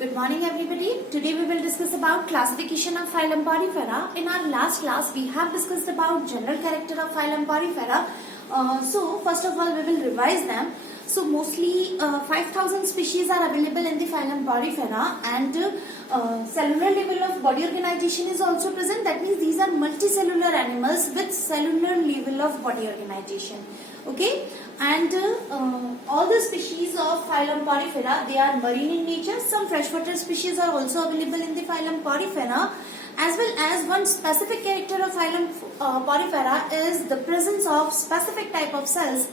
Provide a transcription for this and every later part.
Good morning everybody. Today we will discuss about classification of phylum Porifera. In our last class we have discussed about general character of phylum Porifera. So first of all we will revise them. So mostly 5,000 species are available in the phylum Porifera, and cellular level of body organization is also present. That means these are multicellular animals with cellular level of body organization. Okay, and all the species of phylum Porifera, they are marine in nature. Some freshwater species are also available in the phylum Porifera, as well as one specific character of phylum Porifera is the presence of specific type of cells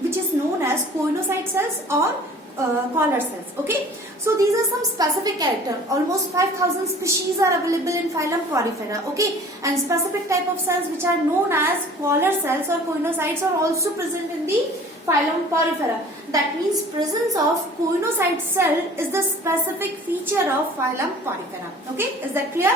which is known as coinocyte cells or collar cells. Okay, so these are some specific character. Almost 5,000 species are available in phylum Porifera. Okay, and specific type of cells which are known as collar cells or coinocytes are also present in the phylum Porifera. That means presence of coinocyte cell is the specific feature of phylum Porifera. Okay, is that clear?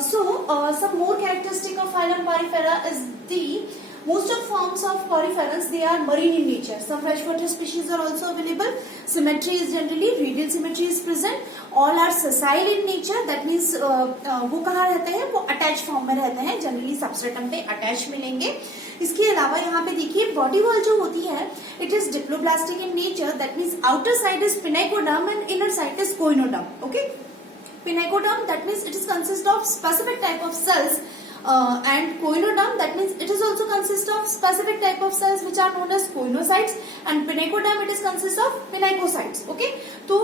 Some more characteristic of phylum Porifera is the most of forms of poriferans, they are marine in nature. Some freshwater species are also available. Symmetry is generally radial symmetry is present. All are sessile in nature. That means वो कहाँ रहते हैं, वो attached form में रहते हैं. Generally substratum पे attached मिलेंगे. इसके अलावा यहाँ पे देखिए body wall जो होती है, it is diploblastic in nature. That means outer side is pinacoderm and inner side is coinoderm. Okay, pinacoderm, that means it is consist of specific type of cells. And coinoderm, that means it is also consist of specific type of cells which are known as coinocytes, and pinacoderm, it is consist of pinacocytes. Okay, तो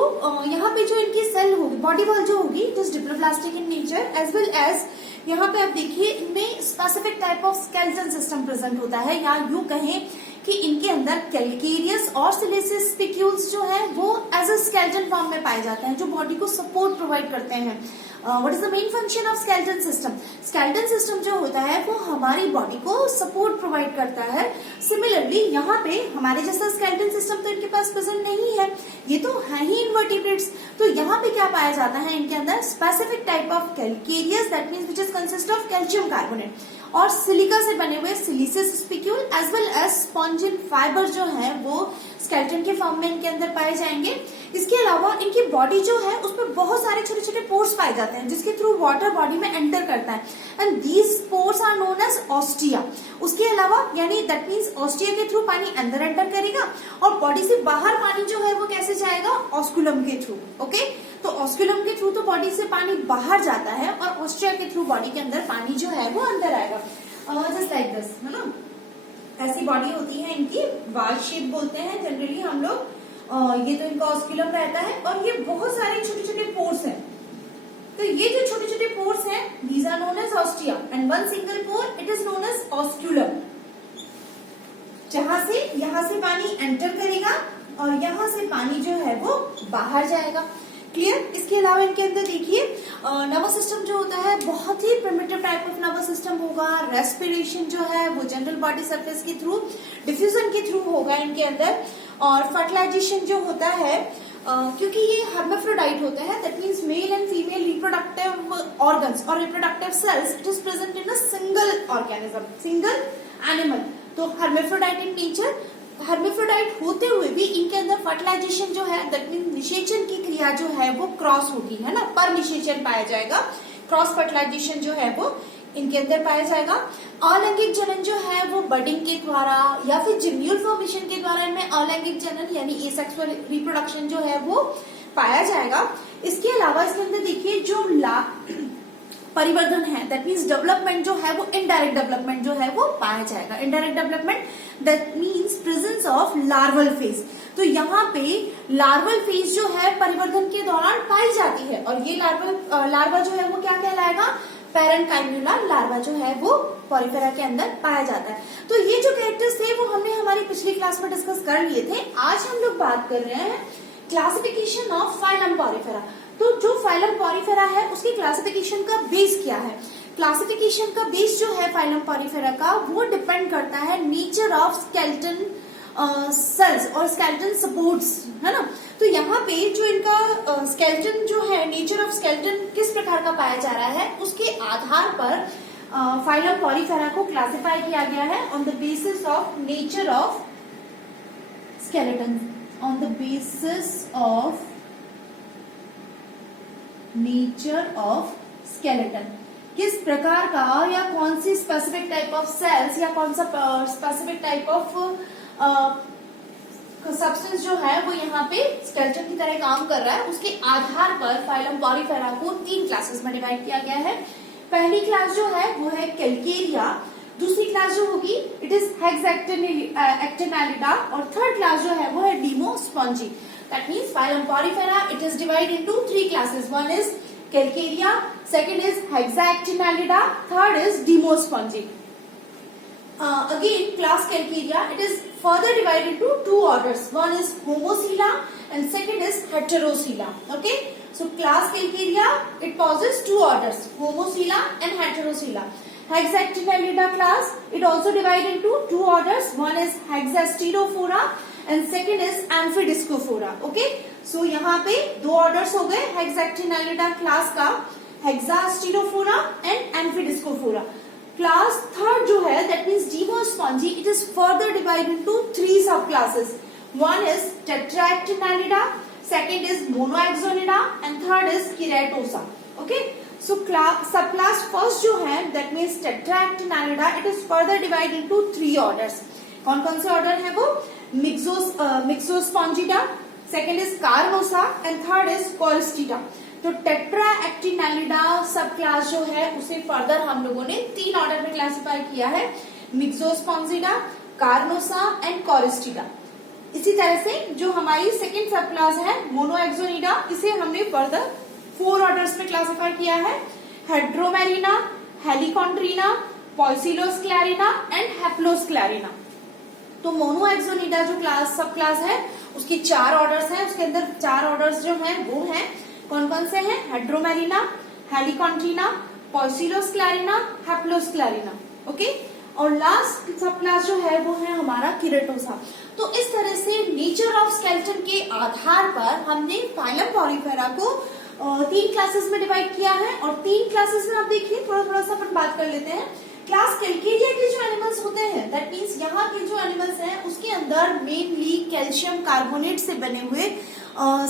यहाँ पे जो इनकी cell होगी, body wall जो होगी, it is diploplastic in nature, as well as यहाँ पे आप देखिए इनमें specific type of skeleton system present होता है, या यूं कहें कि इनके अंदर कैल्केरियस और सिलिसियस स्पिक्यूल्स जो है वो एज अ स्केलेटन फॉर्म में पाए जाते हैं, जो बॉडी को सपोर्ट प्रोवाइड करते हैं. What is the main function of skeleton system? Skeleton system जो होता है वो हमारी बॉडी को सपोर्ट प्रोवाइड करता है. सिमिलरली यहाँ पे हमारे जैसा स्केलेटन सिस्टम तो इनके पास प्रेजेंट नहीं है, ये तो है ही इनवर्टिब्रेट्स. तो यहाँ पे क्या पाया जाता है इनके अंदर? Specific type of calcareous, that means which is consist of calcium carbonate, और सिलिका से बने हुए siliceous spicule as well as spongin fibre जो है वो स्केलेटन के फॉर्म में इनके अंदर पाए जाएंगे. इसके अलावा इनकी बॉडी जो है उसमें बहुत सारे छोटे छोटे पोर्स पाए जाते हैं जिसके थ्रू वाटर बॉडी में एंटर करता है, and these pores are known as ostia. उसके अलावा यानी दैट मीन्स ऑस्टिया के थ्रू पानी अंदर एंटर करेगा और बॉडी से बाहर पानी जो है वो कैसे जाएगा? ऑस्कुलम के थ्रू. ओके, तो ऑस्कुलम के थ्रू तो बॉडी से पानी बाहर जाता है और ऑस्टिया के थ्रू बॉडी के अंदर पानी जो है वो अंदर आएगा. जस्ट लाइक दिस, है ना, ऐसी बॉडी होती है इनकी, वाल शेप बोलते हैं जनरली हम लोग. ये तो इनका ऑस्कुलम रहता है और ये बहुत सारे छोटे छोटे पोर्स हैं. तो ये जो छोटे छोटे पोर्स हैं, these are known as ostia, and one single pore it is known as osculum, जहां से यहाँ से पानी एंटर करेगा और यहाँ से पानी जो है वो बाहर जाएगा. क्लियर? इसके अलावा इनके अंदर देखिए नर्वस सिस्टम जो होता है बहुत ही primitive type of nervous system होगा. रेस्पिरेशन जो है वो जनरल बॉडी सरफेस के थ्रू, डिफ्यूजन के थ्रू होगा इनके अंदर. और फर्टिलाइजेशन जो होता है क्योंकि ये हर्माफ्रोडाइट होते हैं, that means male and female reproductive organs और reproductive cells it is present in a single organism, single animal. तो हर्माफ्रोडाइट इन नेचर, हर्माफ्रोडाइट होते हुए भी इनके अंदर फर्टिलाइजेशन जो है दैट मीन निषेचन की क्रिया जो है वो क्रॉस होगी, है ना, पर निषेचन पाया जाएगा. क्रॉस फर्टिलाइजेशन जो है वो इनके अंदर पाया जाएगा. अलैंगिक जनन जो है वो बडिंग के द्वारा या फिर जिम्यूल फॉर्मेशन के द्वारा इनमें अलैंगिक जनन यानी एसेक्सुअल रिप्रोडक्शन जो है वो पाया जाएगा. इसके अलावा इसके अंदर देखिए जो परिवर्धन है, दैट मीन्स डेवलपमेंट जो है वो इनडायरेक्ट डेवलपमेंट जो है वो पाया जाएगा. Indirect development that means presence of larval phase. तो यहाँ पे लार्वल फेज जो है परिवर्धन के दौरान पाई जाती है, और ये लार्वा जो है वो क्या कहलाएगा? पैरेन्काइमुला लार्वा जो है वो पोरिफेरा के अंदर पाया जाता है. तो ये जो कैरेक्टर्स थे वो हमने हमारी पिछली क्लास में डिस्कस कर लिए थे. आज हम लोग बात कर रहे हैं क्लासिफिकेशन ऑफ फाइलम पोरिफेरा. तो जो फाइलम पोरिफेरा है उसकी क्लासिफिकेशन का बेस क्या है? क्लासिफिकेशन का बेस जो है फाइलम पोरिफेरा का वो डिपेंड करता है नेचर ऑफ स्केलेटन सेल्स और स्केलेटन सपोर्ट्स, है ना. तो यहाँ पे जो इनका स्केलेटन जो है, नेचर ऑफ स्केलेटन किस प्रकार का पाया जा रहा है उसके आधार पर फाइलम पोरिफेरा को क्लासिफाई किया गया है on the basis of nature of skeleton, on the basis of nature of skeleton, किस प्रकार का या कौन सी स्पेसिफिक टाइप ऑफ सेल्स या कौन सा स्पेसिफिक टाइप ऑफ सब्सटेंस जो है वो यहाँ पे स्केलेटन की तरह काम कर रहा है, उसके आधार पर फाइलम पॉरीफेरा को 3 क्लासेस में डिवाइड किया गया है। पहली क्लास जो है वो है कैलकेरिया, दूसरी क्लास जो होगी इट इज हेक्सेक्टिनेलिडा, और थर्ड क्लास जो है वो है Demospongiae. That means phylum Porifera it is divided into 3 classes, one is Calcaria, second is Hexactinellida, third is Demospongy. Again, class Calcaria, it is further divided into 2 orders. One is Homocoela and second is Heterocoela. Okay, so class Calcaria it possesses 2 orders, Homocoela and Heterocoela. Hexactinellida class it also divided into 2 orders. One is Hexasterophora and second is Amphidiscophora. Okay, so यहाँ पे 2 orders हो गए Hexactinellida class का, Hexasterophora and Amphidiscophora. Class third जो है that means Demospongiae, it is further divided into 3 sub classes. One is Tetractinellida, second is Monaxonida and third is Keratosa. Okay, so sub class first जो है that means Tetractinellida, it is further divided into 3 orders. कौन कौन से order है वो? Myxospongida, second is Carnosa and third is Choristida. तो Tetractinellida सब class जो है उसे फर्दर हम लोगों ने 3 ऑर्डर में क्लासिफाई किया है, मिक्सोस्पॉन्जिडा, कार्नोसा एंड कोरिस्टिडा। इसी तरह से जो हमारी सेकेंड सब क्लास है मोनोएक्सोनिडा, इसे हमने फर्दर 4 ऑर्डर्स में क्लासिफाई किया है, हेड्रोमेरिना, हेलिकॉन्ड्रीना, पॉइसिलोस्क्लैरिना एंड हेप्लोस्क्लैरिना। तो मोनोएक्सोनिडा जो क्लास सब क्लास है उसकी 4 ऑर्डर्स हैं, उसके अंदर 4 ऑर्डर्स जो हैं वो हैं कौन कौन से हैं? हेड्रोमेरिना, हेलिकॉन्ड्रीना, पॉइसिलोस्क्लैरिना, हेप्लोस्क्लैरिना। ओके, और लास्ट सब क्लास जो है वो है हमारा किरेटोसा। तो इस तरह से नेचर ऑफ स्केलेटन के आधार पर हमने फाइलम पॉरीफेरा को 3 क्लासेस में डिवाइड किया है, और 3 क्लासेस में आप देखिए थोड़ा सा अपन बात कर लेते हैं। क्लास कैलकेरिया के जो एनिमल्स होते हैं दैट मीन्स यहाँ के जो एनिमल्स हैं उसके अंदर मेनली कैल्शियम कार्बोनेट से बने हुए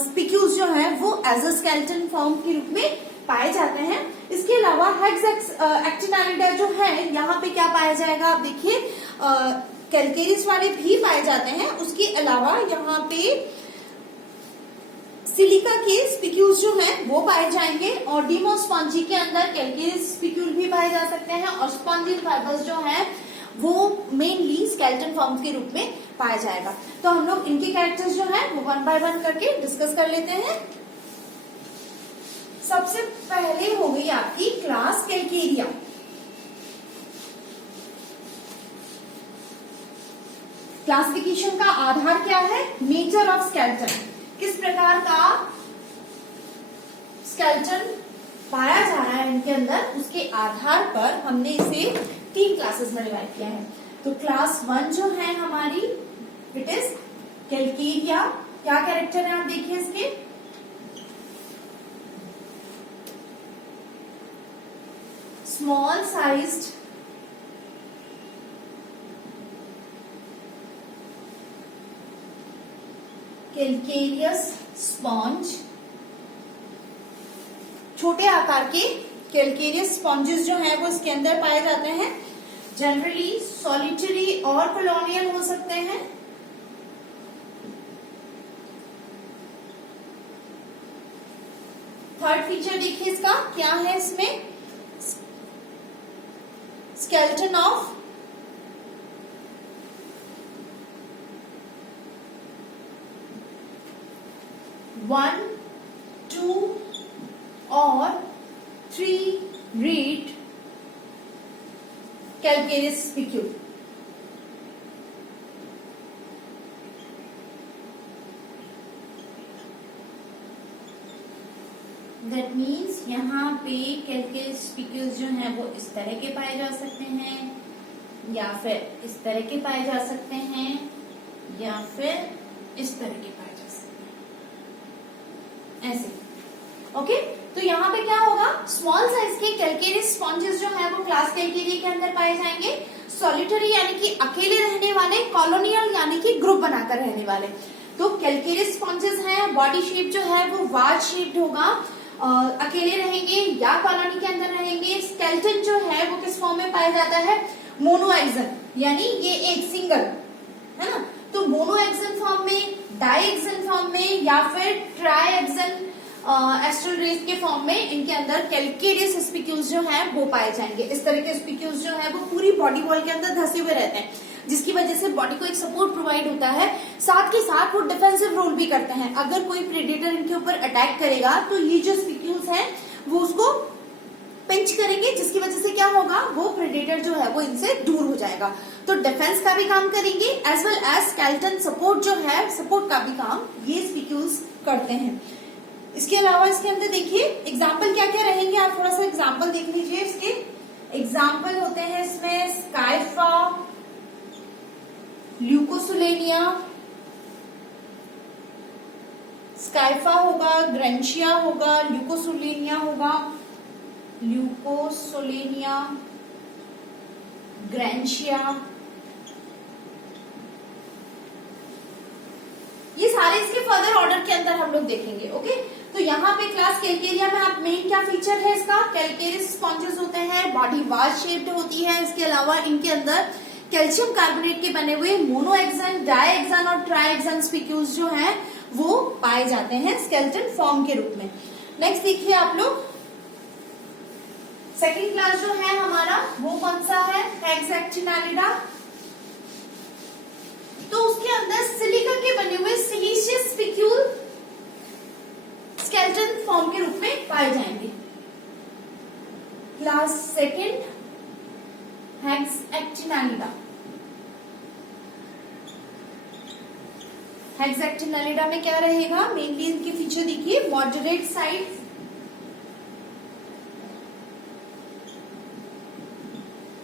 स्पिक्यूल्स जो हैं वो एज अ स्केलेटन फॉर्म के रूप में पाए जाते हैं। इसके अलावा हेक्सेक्टिनेलिडा जो है यहाँ पे क्या पाया जाएगा? आप देखिए कैलकेरियस वाले भी पाए जाते हैं, उसके अलावा यहाँ पे सिलिका के स्पिक्यूल्स जो हैं वो पाए जाएंगे, और डीमोस्पॉन्जी के अंदर कैलकेरियस स्पिक्यूल भी पाए जा सकते हैं, और स्पॉन्जिल फाइबर्स जो हैं वो मेनली स्केलेटन फॉर्म के रूप में पाया जाएगा। तो हम लोग इनके कैरेक्टर्स जो हैं वो 1 बाय 1 करके डिस्कस कर लेते हैं। सबसे पहले हो गई आपकी क्लास कैलकेरिया। क्लासिफिकेशन का आधार क्या है? नेचर ऑफ स्केलेटन, किस प्रकार का स्केलेटन पाया जा रहा है इनके अंदर, उसके आधार पर हमने इसे 3 क्लासेस में डिवाइड किया है। तो क्लास 1 जो है हमारी इट इज कैलकेरिया। क्या कैरेक्टर है आप देखिए इसके? स्मॉल साइज्ड कैलकेरियस स्पॉन्ज, छोटे आकार के कैलकेरियस स्पॉन्जेस जो हैं वो इसके अंदर पाए जाते हैं। जनरली सॉलिटरी और कॉलोनियल हो सकते हैं। थर्ड फीचर देखिए इसका क्या है, इसमें स्केलेटन ऑफ वन, 2 और 3 reed calcareous spicule। That means यहाँ पे कैलकेरियस स्पिक्यूल्स जो हैं वो इस तरह के पाए जा सकते हैं, या फिर इस तरह के पाए जा सकते हैं, या फिर इस तरह के पाए जा सकते हैं, ऐसे। ओके, तो यहाँ पे क्या होगा? स्मॉल साइज के कैलकेरियस स्पॉन्जेस जो है वो क्लास कैलकेरिया के अंदर पाए जाएंगे। सॉलिटरी यानी कि अकेले रहने वाले, कॉलोनियल यानी कि ग्रुप बनाकर रहने वाले। तो कैलकेरियस स्पॉन्जेस हैं, बॉडी शेप जो है वो वाज शेप्ड होगा, अकेले रहेंगे या कॉलोनी के अंदर रहेंगे। स्केलेटन जो है वो किस फॉर्म में पाया जाता है, मोनोएक्सन, यानी ये एक सिंगल है ना। तो मोनोएक्सन फॉर्म में, डाइएक्सन फॉर्म में या फिर ट्राइएक्सन एस्ट्रल रेस के फॉर्म में इनके अंदर कैलकेरियस स्पिक्यूल्स जो है वो पाए जाएंगे। इस तरह के स्पिक्यूल्स जो है वो पूरी बॉडी वॉल के अंदर धसे हुए रहते हैं, जिसकी वजह से बॉडी को एक सपोर्ट प्रोवाइड होता है। साथ के साथ वो डिफेंसिव रोल भी करते हैं। अगर कोई प्रेडेटर इनके ऊपर अटैक करेगा तो ये जो स्पिक्यूल्स हैं वो उसको पिंच करेंगे, जिसकी वजह से क्या होगा, वो प्रेडेटर जो है वो इनसे दूर हो जाएगा। तो डिफेंस का भी काम करेंगे as well as skeleton support जो है, सपोर्ट का भी काम ये स्पिक्यूल्स करते हैं। इसके अलावा इसके अंदर देखिए एग्जाम्पल क्या क्या रहेंगे, आप थोड़ा सा एग्जाम्पल देख लीजिए। इसके एग्जाम्पल होते हैं इसमें स्काइफा, ल्यूकोसुलेनिया, स्काइफा होगा, ग्रेंशिया होगा, ल्यूकोसुलेनिया होगा, ल्यूकोसुलेनिया, ग्रेंशिया, ये सारे इसके फर्दर ऑर्डर के अंदर हम लोग देखेंगे। ओके, तो यहाँ पे क्लास कैलकेरिया में आप मेन क्या फीचर है इसका, कैलकेरियस स्पॉन्जेस होते हैं, बॉडी वाज शेप्ड होती है। इसके अलावा इनके अंदर कैल्शियम कार्बोनेट के बने हुए मोनोएक्सन, डाइएक्सन और ट्राइएक्सन स्पिक्यूल्स जो हैं वो पाए जाते हैं स्केलेटन फॉर्म के रूप में। नेक्स्ट देखिए आप लोग, सेकेंड क्लास जो है हमारा वो कौन सा है, हेक्सैक्टिनैलिडा। तो उसके अंदर सिलिका के बने हुए सिलीशियस स्पिक्यूल स्केलेटन फॉर्म के रूप में पाए जाएंगे। Class second हेक्सैक्टिनैलिडा। हेक्सैक्टिनैलिडा में क्या रहेगा, मेनली इनके फीचर देखिए, moderate size,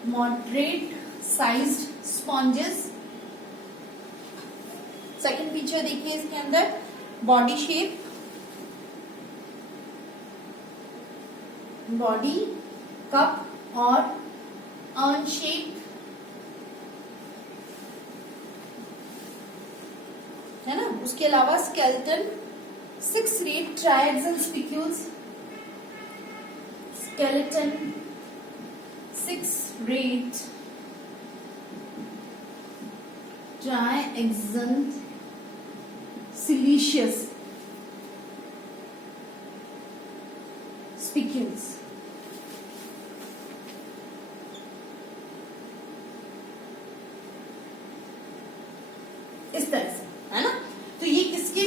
moderate sized sponges. Second feature देखिए इसके अंदर बॉडी शेप, बॉडी कप और अर्न शेप है ना। उसके अलावा skeleton 6 rayed triaxon spicules, skeleton 6 rayed triaxon siliceous spicules. इस तरह से है ना। तो ये किसके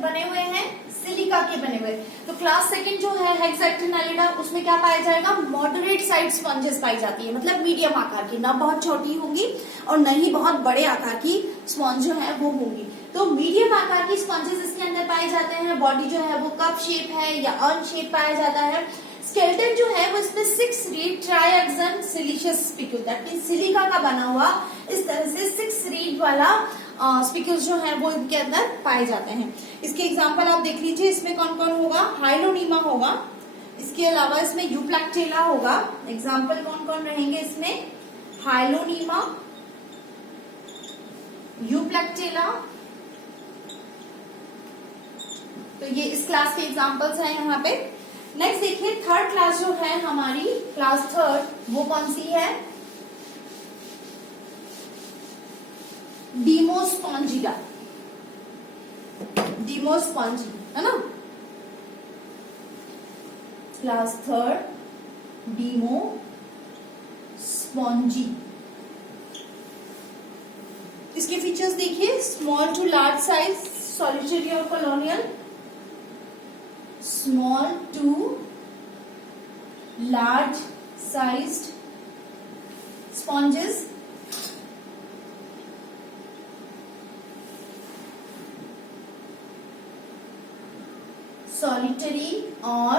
बने हुए हैं, सिलिका के बने हुए। तो क्लास सेकंड जो है हेक्सैक्टिनैलिडा, उसमें क्या पाया जाएगा, मॉडरेट साइज स्पॉन्जेस पाई जाती है, मतलब मीडियम आकार की, ना बहुत छोटी होंगी और न ही बहुत बड़े आकार की स्पॉन्ज जो है वो होंगी। तो मीडियम आकार की स्पॉन्जेस इसके अंदर पाए जाते हैं। बॉडी जो है वो कप शेप है या अर्न शेप पाया जाता है। स्केलेटन जो है वो इसमें 6 rayed triaxon siliceous spicule, that means silica का बना हुआ इस तरह से 6 रेड वाला स्पिक्यूल्स जो है वो इनके अंदर पाए जाते हैं। इसके एग्जांपल आप देख लीजिए, इसमें कौन कौन होगा, हाइलोनीमा होगा, इसके अलावा इसमें यूप्लैक्टेला होगा। एग्जांपल कौन कौन रहेंगे इसमें, हाइलोनीमा, यूप्लैक्टेला। तो ये इस क्लास के एग्जांपल्स हैं यहाँ पे। नेक्स्ट देखिए थर्ड क्लास जो है हमारी, क्लास थर्ड, वो कौन सी है, डीमोस्पॉन्जिया। डीमोस्पॉन्जी है ना, क्लास थर्ड डीमोस्पॉन्जी। इसके फीचर्स देखिए, small to large size, solitary और colonial, small to large sized sponges, solitary or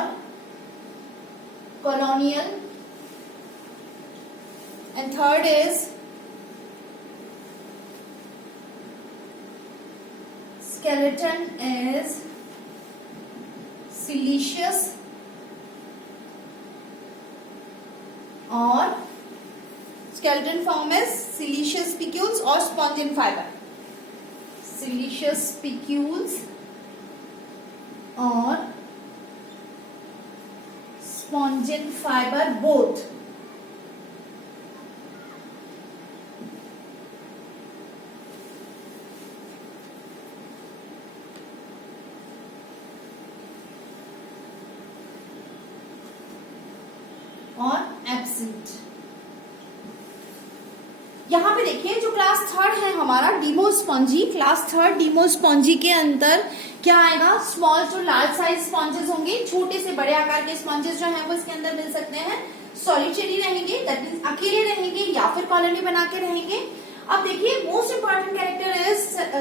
colonial, and third is skeleton is siliceous or skeleton form is siliceous spicules or spongian fiber, siliceous spicules और spongin fibre both. और absent. यहां पे देखिए जो class third है हमारा डीमोस्पॉन्जी, class third डीमोस्पॉन्जी के अंदर क्या आएगा, small to large size sponges होंगे, छोटे से बड़े आकार के स्पॉन्जेस जो हैं वो इसके अंदर मिल सकते हैं। सॉलिटरी रहेंगे, दैट मींस अकेले रहेंगे या फिर कॉलोनी बना के रहेंगे। अब देखिए most important character is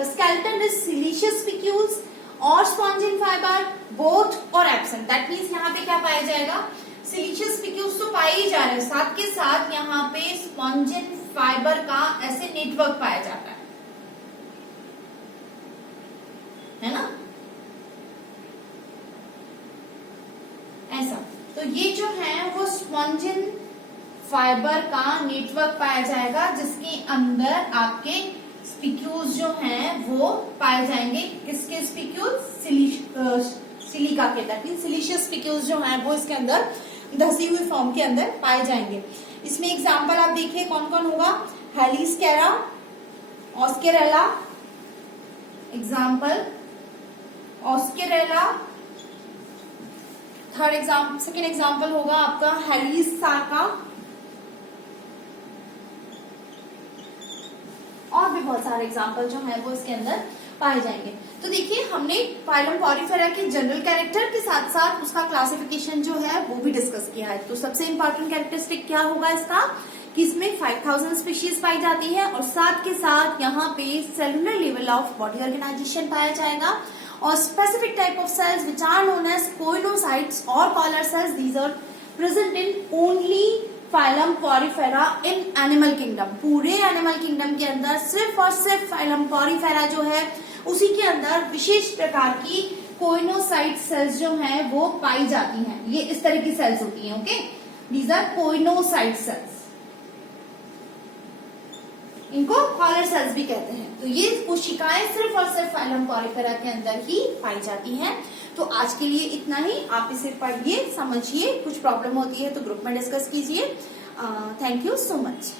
skeleton is siliceous spicules और स्पॉन्जिन फाइबर बोथ और एब्सेंट। दैट मींस यहाँ पे क्या पाया जाएगा, सिलिशियस स्पिक्यूल्स तो पाए ही जा रहे हैं, साथ के साथ यहाँ पे स्पॉन्जिन फाइबर का ऐसे नेटवर्क पाया जाता है ना, ऐसा। तो ये जो है वो स्पॉन्जिन फाइबर का नेटवर्क पाया जाएगा, जिसके अंदर आपके स्पिक्यूल्स जो हैं वो पाए जाएंगे। किसके स्पिक्यूल्स, सिलिका के, दैट मींस सिलिशियस स्पिक्यूल्स जो हैं वो इसके अंदर धसी हुई फॉर्म के अंदर पाए जाएंगे। इसमें एग्जाम्पल आप देखिए कौन कौन होगा, हेलिस्केरा, ऑस्केरेला, एग्जाम्पल ऑस्केरेला। सेकेंड एग्जाम्पल होगा आपका हेलिसाका, और भी बहुत सारे एग्जाम्पल जो है वो इसके अंदर पाए जाएंगे। तो देखिए हमने फाइलम पॉरीफेरा के जनरल कैरेक्टर के साथ साथ उसका क्लासिफिकेशन जो है वो भी डिस्कस किया है। तो सबसे इंपॉर्टेंट कैरेक्टरिस्टिक क्या होगा इसका, कि इसमें 5000 स्पीशीज पाई जाती है और साथ के साथ यहाँ पे cellular level of body organisation पाया जाएगा, और specific type of cells which are known as choanocytes और collar cells, these are present in only phylum Porifera in animal kingdom. पूरे एनिमल किंगडम के अंदर सिर्फ और सिर्फ फाइलम पॉरीफेरा जो है उसी के अंदर विशेष प्रकार की कोइनोसाइट सेल्स जो हैं वो पाई जाती हैं। ये इस तरह की सेल्स होती हैं, okay, these are choanocyte cells, इनको कॉलर सेल्स भी कहते हैं। तो ये कोशिकाएं सिर्फ और सिर्फ फाइलम पॉरीफेरा के अंदर ही पाई जाती हैं। तो आज के लिए इतना ही, आप इसे पढ़िए, समझिए, कुछ प्रॉब्लम होती है तो ग्रुप में डिस्कस कीजिए। Thank you so much.